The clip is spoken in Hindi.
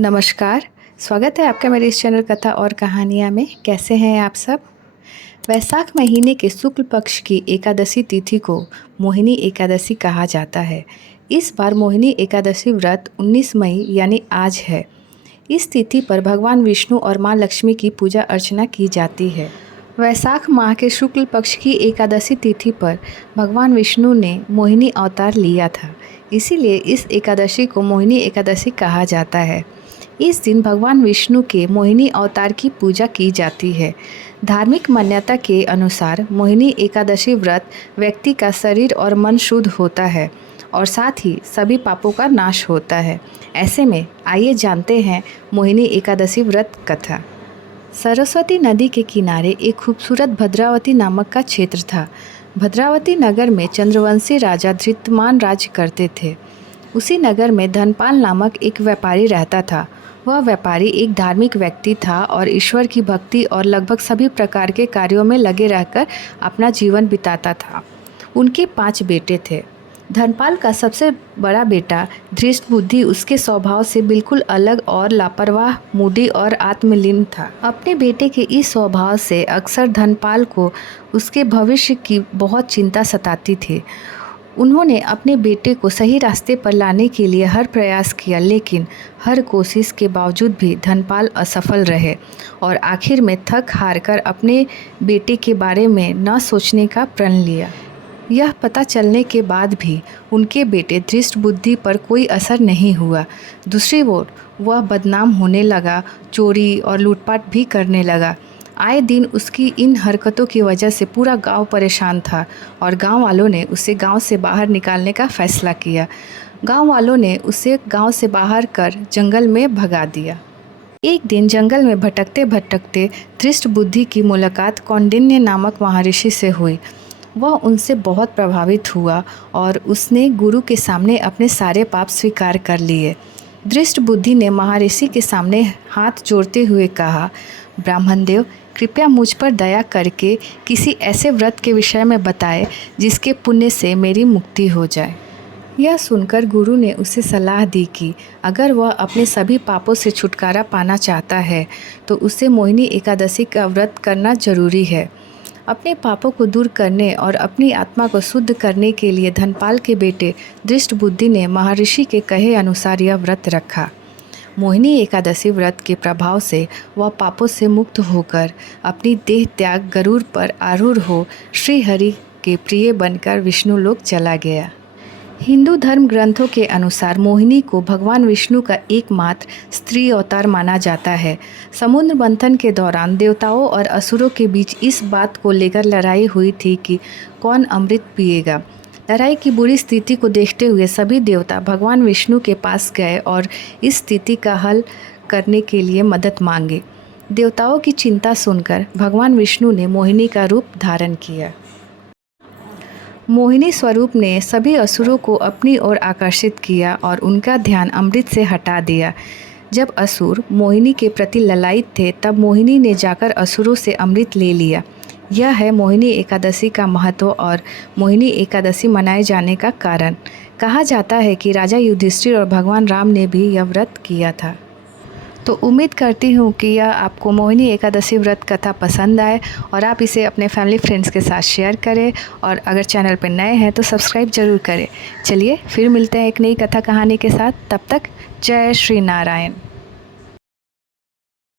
नमस्कार, स्वागत है आपका मेरे इस चैनल कथा और कहानियाँ में। कैसे हैं आप सब? वैशाख महीने के शुक्ल पक्ष की एकादशी तिथि को मोहिनी एकादशी कहा जाता है। इस बार मोहिनी एकादशी व्रत 19 मई यानी आज है। इस तिथि पर भगवान विष्णु और माँ लक्ष्मी की पूजा अर्चना की जाती है। वैशाख माह के शुक्ल पक्ष की एकादशी तिथि पर भगवान विष्णु ने मोहिनी अवतार लिया था, इसीलिए इस एकादशी को मोहिनी एकादशी कहा जाता है। इस दिन भगवान विष्णु के मोहिनी अवतार की पूजा की जाती है। धार्मिक मान्यता के अनुसार मोहिनी एकादशी व्रत व्यक्ति का शरीर और मन शुद्ध होता है और साथ ही सभी पापों का नाश होता है। ऐसे में आइए जानते हैं मोहिनी एकादशी व्रत कथा। सरस्वती नदी के किनारे एक खूबसूरत भद्रावती नामक का क्षेत्र था। भद्रावती नगर में चंद्रवंशी राजा धृतमान राज्य करते थे। उसी नगर में धनपाल नामक एक व्यापारी रहता था। वह व्यापारी एक धार्मिक व्यक्ति था और ईश्वर की भक्ति और लगभग सभी प्रकार के कार्यों में लगे रहकर अपना जीवन बिताता था। उनके 5 बेटे थे। धनपाल का सबसे बड़ा बेटा धृष्ट बुद्धि उसके स्वभाव से बिल्कुल अलग और लापरवाह, मूडी और आत्मलीन था। अपने बेटे के इस स्वभाव से अक्सर धनपाल को उसके भविष्य की बहुत चिंता सताती थी। उन्होंने अपने बेटे को सही रास्ते पर लाने के लिए हर प्रयास किया, लेकिन हर कोशिश के बावजूद भी धनपाल असफल रहे और आखिर में थक हार कर अपने बेटे के बारे में न सोचने का प्रण लिया। यह पता चलने के बाद भी उनके बेटे धृष्ट बुद्धि पर कोई असर नहीं हुआ। दूसरी ओर वह बदनाम होने लगा, चोरी और लूटपाट भी करने लगा। आए दिन उसकी इन हरकतों की वजह से पूरा गांव परेशान था और गांव वालों ने उसे गांव से बाहर निकालने का फैसला किया। गांव वालों ने उसे गांव से बाहर कर जंगल में भगा दिया। एक दिन जंगल में भटकते भटकते धृष्ट बुद्धि की मुलाकात कौंडिन्य नामक महर्षि से हुई। वह उनसे बहुत प्रभावित हुआ और उसने गुरु के सामने अपने सारे पाप स्वीकार कर लिए। धृष्ट बुद्धि ने महर्षि के सामने हाथ जोड़ते हुए कहा, ब्राह्मण देव, कृपया मुझ पर दया करके किसी ऐसे व्रत के विषय में बताएं जिसके पुण्य से मेरी मुक्ति हो जाए। यह सुनकर गुरु ने उसे सलाह दी कि अगर वह अपने सभी पापों से छुटकारा पाना चाहता है तो उसे मोहिनी एकादशी का व्रत करना जरूरी है। अपने पापों को दूर करने और अपनी आत्मा को शुद्ध करने के लिए धनपाल के बेटे धृष्ट बुद्धि ने महर्षि के कहे अनुसार यह व्रत रखा। मोहिनी एकादशी व्रत के प्रभाव से वह पापों से मुक्त होकर अपनी देह त्याग गरुड़ पर आरूढ़ हो श्री हरि के प्रिय बनकर विष्णु लोक चला गया। हिंदू धर्म ग्रंथों के अनुसार मोहिनी को भगवान विष्णु का एकमात्र स्त्री अवतार माना जाता है। समुद्र मंथन के दौरान देवताओं और असुरों के बीच इस बात को लेकर लड़ाई हुई थी कि कौन अमृत पिएगा। लड़ाई की बुरी स्थिति को देखते हुए सभी देवता भगवान विष्णु के पास गए और इस स्थिति का हल करने के लिए मदद मांगे। देवताओं की चिंता सुनकर भगवान विष्णु ने मोहिनी का रूप धारण किया। मोहिनी स्वरूप ने सभी असुरों को अपनी ओर आकर्षित किया और उनका ध्यान अमृत से हटा दिया। जब असुर मोहिनी के प्रति ललायित थे तब मोहिनी ने जाकर असुरों से अमृत ले लिया। यह है मोहिनी एकादशी का महत्व और मोहिनी एकादशी मनाए जाने का कारण। कहा जाता है कि राजा युधिष्ठिर और भगवान राम ने भी यह व्रत किया था। तो उम्मीद करती हूँ कि यह आपको मोहिनी एकादशी व्रत कथा पसंद आए और आप इसे अपने फैमिली फ्रेंड्स के साथ शेयर करें और अगर चैनल पर नए हैं तो सब्सक्राइब जरूर करें। चलिए फिर मिलते हैं एक नई कथा कहानी के साथ। तब तक जय श्री नारायण।